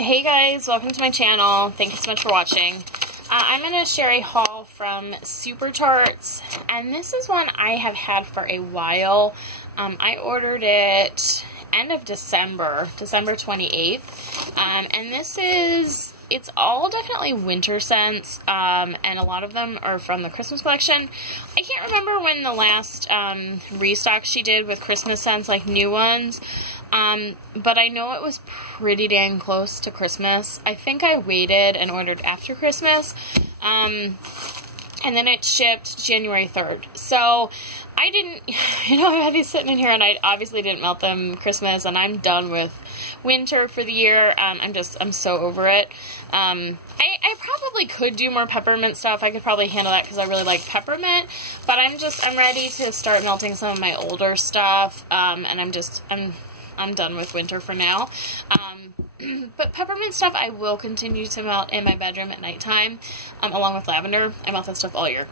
Hey guys, welcome to my channel. Thank you so much for watching. I'm going to share a haul from Super Tarts, and this is one I have had for a while. I ordered it end of December 28th, and it's all definitely winter scents, and a lot of them are from the Christmas collection. I can't remember when the last restock she did with Christmas scents, like new ones, but I know it was pretty dang close to Christmas. I think I waited and ordered after Christmas, and then it shipped January 3rd. So I didn't, I had these sitting in here, and I obviously didn't melt them Christmas, and I'm done with winter for the year. I'm so over it. I probably could do more peppermint stuff. I could probably handle that because I really like peppermint, but I'm ready to start melting some of my older stuff, and I'm done with winter for now. But peppermint stuff I will continue to melt in my bedroom at nighttime, along with lavender. I melt that stuff all year.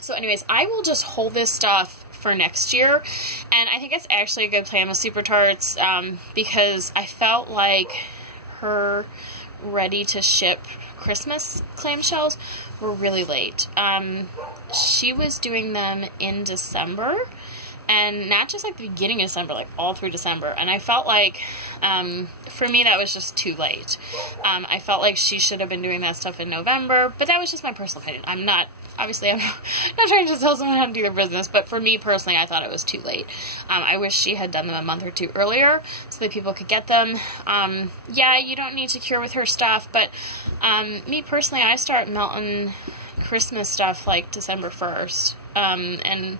So anyways, I will just hold this stuff for next year, and I think it's actually a good plan with Super Tarts, because I felt like her ready to ship Christmas clamshells were really late. She was doing them in December, and not just like the beginning of December, like all through December. And I felt like, for me, that was just too late. I felt like she should have been doing that stuff in November, but that was just my personal opinion. I'm not trying to tell someone how to do their business, but for me personally, I thought it was too late. I wish she had done them a month or two earlier so that people could get them. Yeah, you don't need to cure with her stuff, but me personally, I start melting Christmas stuff like December 1st. And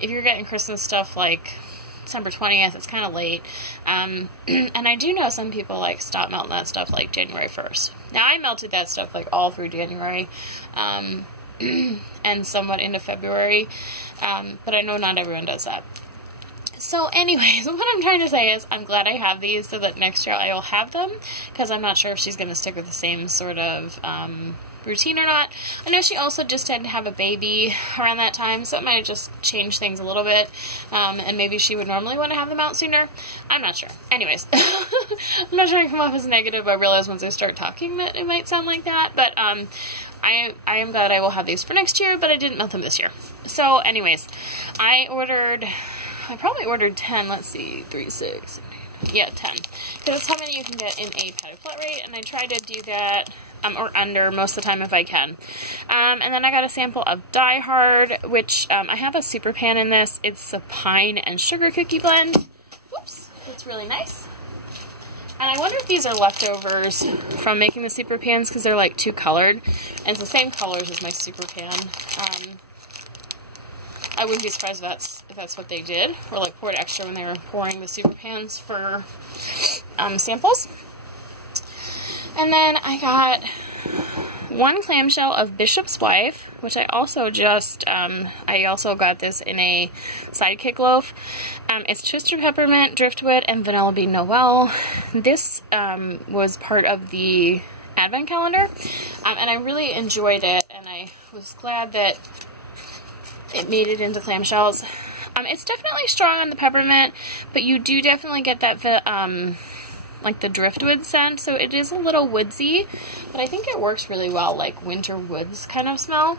if you're getting Christmas stuff like December 20th, it's kind of late. And I do know some people like stop melting that stuff like January 1st. Now, I melted that stuff like all through January, and somewhat into February, but I know not everyone does that. So anyways, what I'm trying to say is I'm glad I have these so that next year I will have them, because I'm not sure if she's going to stick with the same sort of routine or not. I know she also just had to have a baby around that time, so it might just change things a little bit, and maybe she would normally want to have them out sooner. I'm not sure. Anyways, I'm not trying to come off as negative. I realize once I start talking that it might sound like that, but I am glad I will have these for next year, but I didn't melt them this year. So anyways, I probably ordered 10, let's see, 3, 6, yeah, 10, because that's how many you can get in a patio flat rate, and I try to do that, or under most of the time if I can. And then I got a sample of Die Hard, which, I have a super pan in this. It's a pine and sugar cookie blend. Whoops, it's really nice. And I wonder if these are leftovers from making the super pans, because they're like two colored, and it's the same colors as my super pan. I wouldn't be surprised if that's what they did, or like poured extra when they were pouring the super pans for samples. And then I got one clamshell of Bishop's Wife, which I also just, I also got this in a sidekick loaf. It's Twisted Peppermint, Driftwood, and Vanilla Bean Noel. This was part of the Advent calendar, and I really enjoyed it, and I was glad that it made it into clamshells. It's definitely strong on the peppermint, but you do definitely get that, like the driftwood scent, so it is a little woodsy, but I think it works really well, like winter woods kind of smell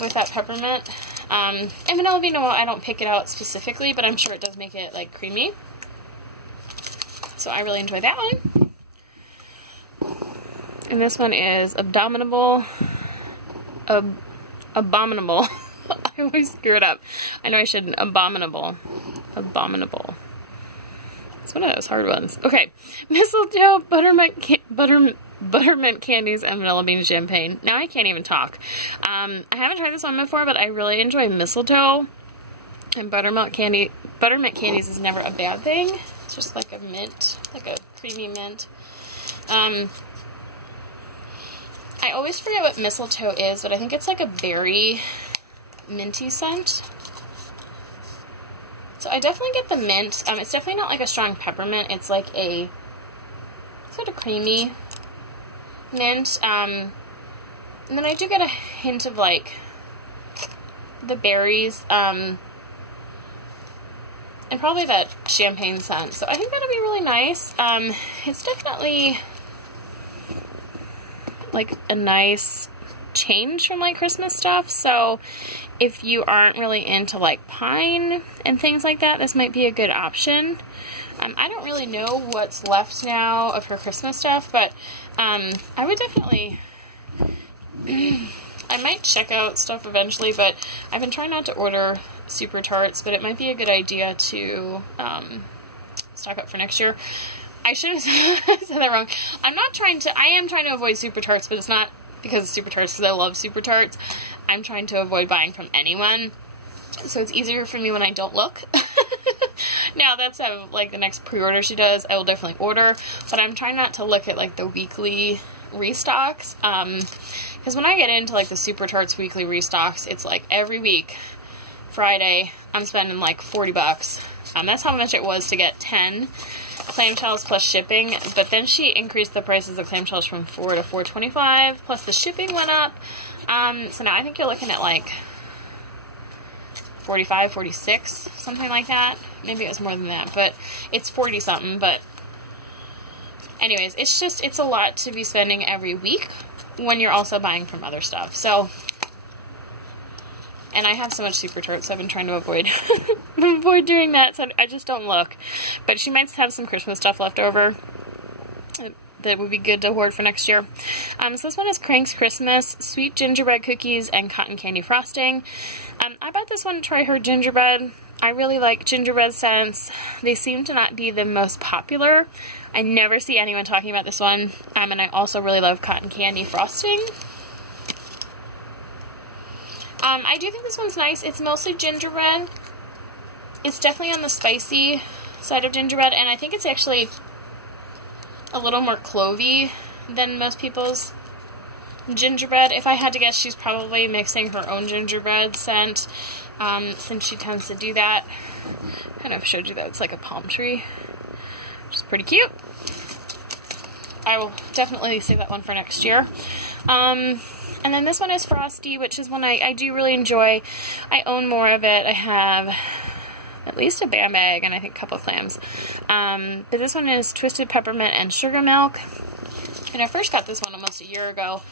with that peppermint. And Vanilla Bean Noel, I don't pick it out specifically, but I'm sure it does make it like creamy. So I really enjoy that one. And this one is Abominable. I always screw it up. I know I shouldn't. Abominable. It's one of those hard ones. Okay. Mistletoe, buttermint candies, and vanilla bean champagne. Now I can't even talk. I haven't tried this one before, but I really enjoy mistletoe. And buttermint candies is never a bad thing. It's just like a mint, like a creamy mint. I always forget what mistletoe is, but I think it's like a berry minty scent. So I definitely get the mint. It's definitely not like a strong peppermint. It's like a sort of creamy mint. And then I do get a hint of like the berries. and probably that champagne scent. So I think that'll be really nice. It's definitely like a nice change from like Christmas stuff. So if you aren't really into like pine and things like that, this might be a good option. I don't really know what's left now of her Christmas stuff, but I would definitely, I might check out stuff eventually, but I've been trying not to order Super Tarts, but it might be a good idea to stock up for next year. I should have said that wrong. I am trying to avoid Super Tarts, but it's not because of Super Tarts, because I love Super Tarts. I'm trying to avoid buying from anyone, so it's easier for me when I don't look. Now, that's like the next pre-order she does, I will definitely order, but I'm trying not to look at like the weekly restocks, because when I get into like the Super Tarts weekly restocks, it's like every week, Friday, I'm spending like 40 bucks. That's how much it was to get 10 clamshells plus shipping, but then she increased the prices of clamshells from $4 to $4.25, plus the shipping went up, so now I think you're looking at like 45, 46, something like that. Maybe it was more than that, but it's 40 something. But anyways, it's a lot to be spending every week when you're also buying from other stuff. So, and I have so much Super Tarts, so I've been trying to avoid doing that, so I just don't look. But she might have some Christmas stuff left over that would be good to hoard for next year. So this one is Crank's Christmas, sweet gingerbread cookies and cotton candy frosting. I bought this one to try her gingerbread. I really like gingerbread scents. They seem to not be the most popular. I never see anyone talking about this one. And I also really love cotton candy frosting. I do think this one's nice. It's mostly gingerbread. It's definitely on the spicy side of gingerbread, and I think it's actually a little more clovey than most people's gingerbread. If I had to guess, she's probably mixing her own gingerbread scent, since she tends to do that. Kind of showed you that it's like a palm tree, which is pretty cute. I will definitely save that one for next year. And then this one is Frosty, which is one I do really enjoy. I own more of it. I have at least a Bam Egg and I think a couple of clams. But this one is Twisted Peppermint and Sugar Milk. And I first got this one almost a year ago.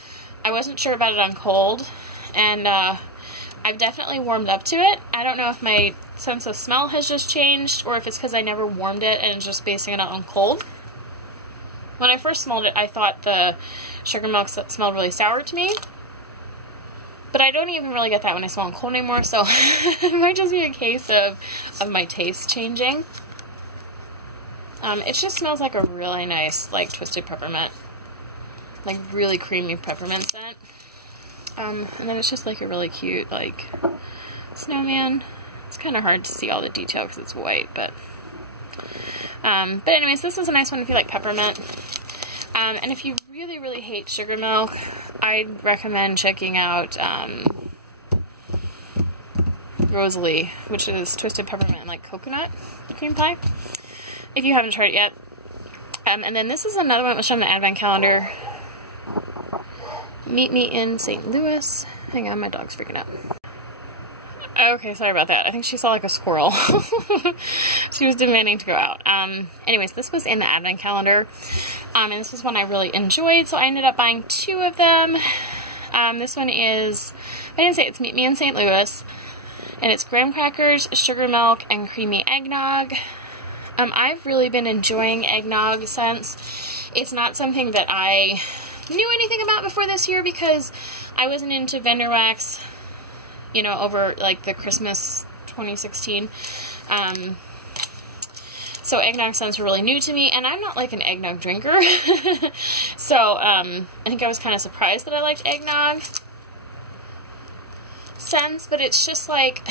I wasn't sure about it on cold, and I've definitely warmed up to it. I don't know if my sense of smell has just changed, or if it's because I never warmed it and just basing it out on cold. When I first smelled it, I thought the sugar milk smelled really sour to me. But I don't even really get that when I smell on cold anymore, so it might just be a case of my taste changing. It just smells like a really nice, like, twisted peppermint. Like, really creamy peppermint scent. And then it's just, like, a really cute, like, snowman. It's kind of hard to see all the detail because it's white, but anyways, this is a nice one if you like peppermint. And if you really, really hate sugar milk, I'd recommend checking out Rosalie, which is Twisted Peppermint and like coconut cream pie, if you haven't tried it yet. And then this is another one which on the advent calendar. Meet me in St. Louis. Hang on, my dog's freaking out. Okay, sorry about that. I think she saw like a squirrel. She was demanding to go out. Anyways, this was in the advent calendar. And this was one I really enjoyed, so I ended up buying 2 of them. This one is, I didn't say it's Meet Me in St. Louis. And it's graham crackers, sugar milk, and creamy eggnog. I've really been enjoying eggnog scents. It's not something that I knew anything about before this year because I wasn't into vendor wax, you know, over like the Christmas 2016. So eggnog scents were really new to me, and I'm not like an eggnog drinker. So I think I was kind of surprised that I liked eggnog scents, but it's just like,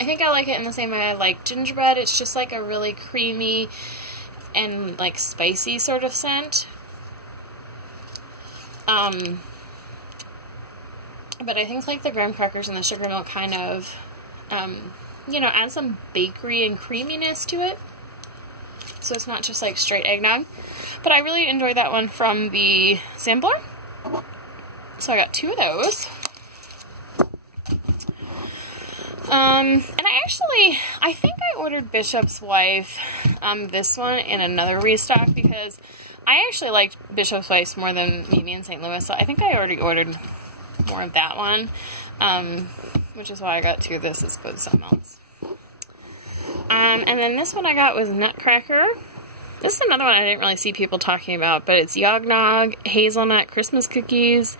I think I like it in the same way I like gingerbread. It's just like a really creamy and like spicy sort of scent. But I think like the graham crackers and the sugar milk kind of, you know, add some bakery and creaminess to it. So it's not just like straight eggnog. But I really enjoyed that one from the sampler. So I got 2 of those. And I think I ordered Bishop's Wife, this one in another restock because I actually liked Bishop's Wife more than Mimi in St. Louis, so I think I already ordered more of that one, which is why I got two of this as opposed to something else. And then this one I got was Nutcracker. This is another one I didn't really see people talking about, but it's Yognog, Hazelnut Christmas Cookies,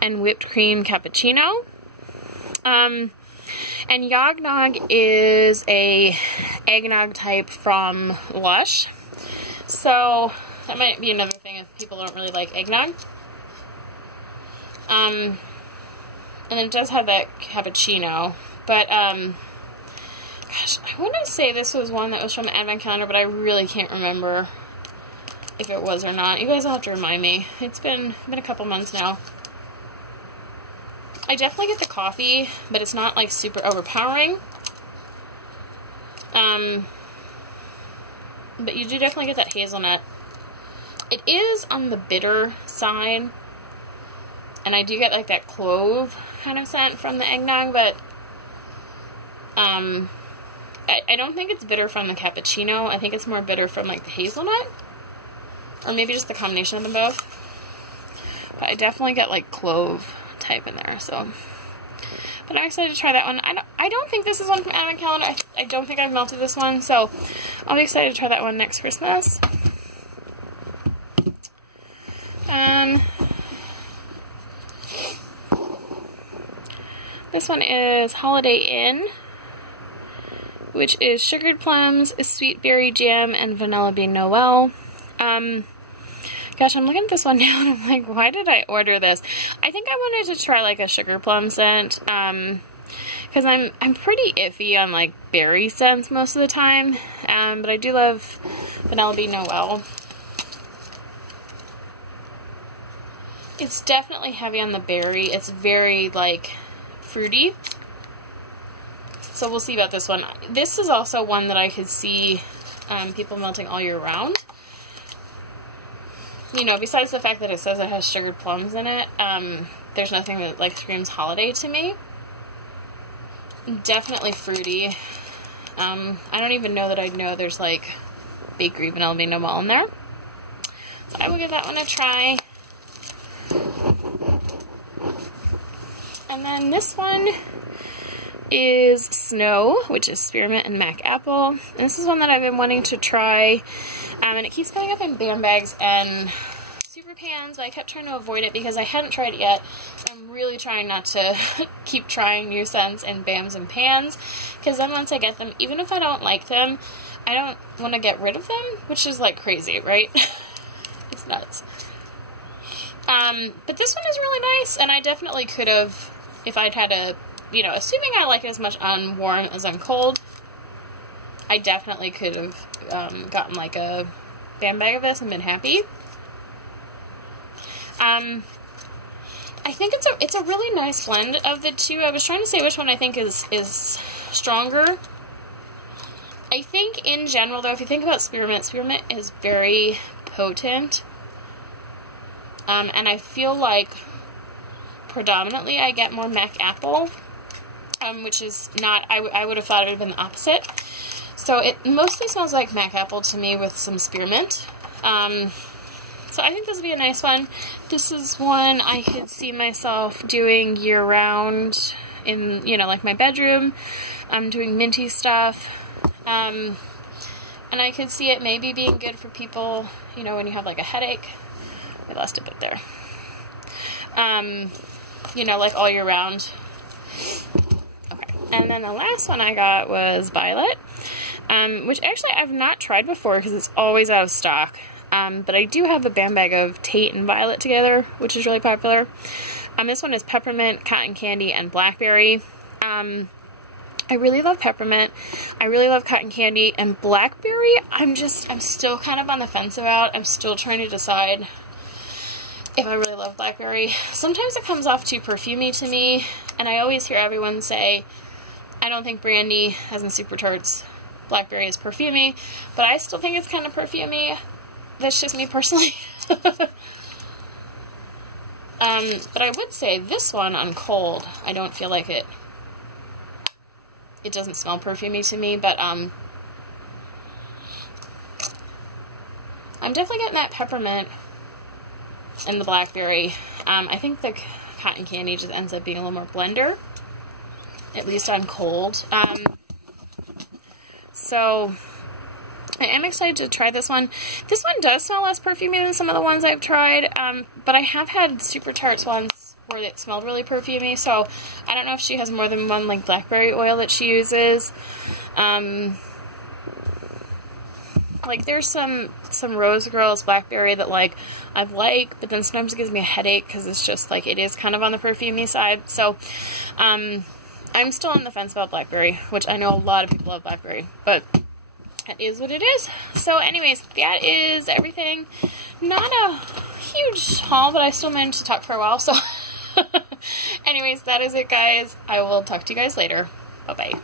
and Whipped Cream Cappuccino. And Yognog is a eggnog type from Lush. So that might be another thing if people don't really like eggnog. And it does have that cappuccino, but gosh, I want to say this was one that was from the Advent Calendar, but I really can't remember if it was or not. You guys will have to remind me. It's been a couple months now. I definitely get the coffee, but it's not like super overpowering. But you do definitely get that hazelnut. It is on the bitter side, and I do get like that clove kind of scent from the eggnog, but I don't think it's bitter from the cappuccino. I think it's more bitter from like the hazelnut, or maybe just the combination of them both. But I definitely get like clove type in there, so. But I'm excited to try that one. I don't think this is one from Advent Calendar. I don't think I've melted this one, so I'll be excited to try that one next Christmas. This one is Holiday Inn, which is sugared plums, sweet berry jam, and vanilla bean Noel. Gosh, I'm looking at this one now and I'm like, why did I order this? I think I wanted to try like a sugar plum scent, because I'm pretty iffy on like berry scents most of the time, but I do love vanilla bean Noel. It's definitely heavy on the berry. It's very like fruity. So we'll see about this one. This is also one that I could see people melting all year round. You know, besides the fact that it says it has sugared plums in it, there's nothing that like screams holiday to me. Definitely fruity. I don't even know that I'd know there's like bakery vanilla bean Noel in there. So I will give that one a try. And then this one is Snow, which is spearmint and mac apple. And this is one that I've been wanting to try, and it keeps coming up in bam bags and super pans, but I kept trying to avoid it because I hadn't tried it yet. I'm really trying not to keep trying new scents in bams and pans, because then once I get them, even if I don't like them, I don't want to get rid of them, which is like crazy, right? It's nuts. But this one is really nice, and I definitely could have, if I'd had a, you know, assuming I like it as much on warm as on cold, I definitely could have gotten like a bam bag of this and been happy. I think it's a really nice blend of the two. I was trying to say which one I think is stronger. I think in general, though, if you think about spearmint is very potent. And I feel like predominantly I get more mac apple, which is not, I would have thought it would have been the opposite. So it mostly smells like mac apple to me with some spearmint. So I think this would be a nice one. This is one I could see myself doing year round in, you know, like my bedroom. I'm doing minty stuff. And I could see it maybe being good for people, you know, when you have like a headache. I lost a bit there. You know, like all year round. Okay. And then the last one I got was Violet, which actually I've not tried before because it's always out of stock. But I do have a bam bag of Tate and Violet together, which is really popular. This one is peppermint, cotton candy, and blackberry. I really love peppermint. I really love cotton candy, and blackberry I'm still kind of on the fence about. I'm still trying to decide if I really love blackberry. Sometimes it comes off too perfumey to me, and I always hear everyone say, I don't think brandy, as in Super Tarts, blackberry is perfumey, but I still think it's kind of perfumey. That's just me personally. But I would say this one on cold, I don't feel like it it doesn't smell perfumey to me, but I'm definitely getting that peppermint and the blackberry. I think the cotton candy just ends up being a little more blender, at least on cold. So I am excited to try this one. This one does smell less perfumey than some of the ones I've tried, but I have had Super Tarts ones where it smelled really perfumey, so I don't know if she has more than one like blackberry oil that she uses. Like there's some Rose Girls blackberry that like I've liked, but then sometimes it gives me a headache because it's just like it is kind of on the perfumey side. So I'm still on the fence about blackberry, which I know a lot of people love blackberry, but that is what it is. So anyways, that is everything. Not a huge haul, but I still managed to talk for a while, so anyways, that is it, guys. I will talk to you guys later. Bye-bye.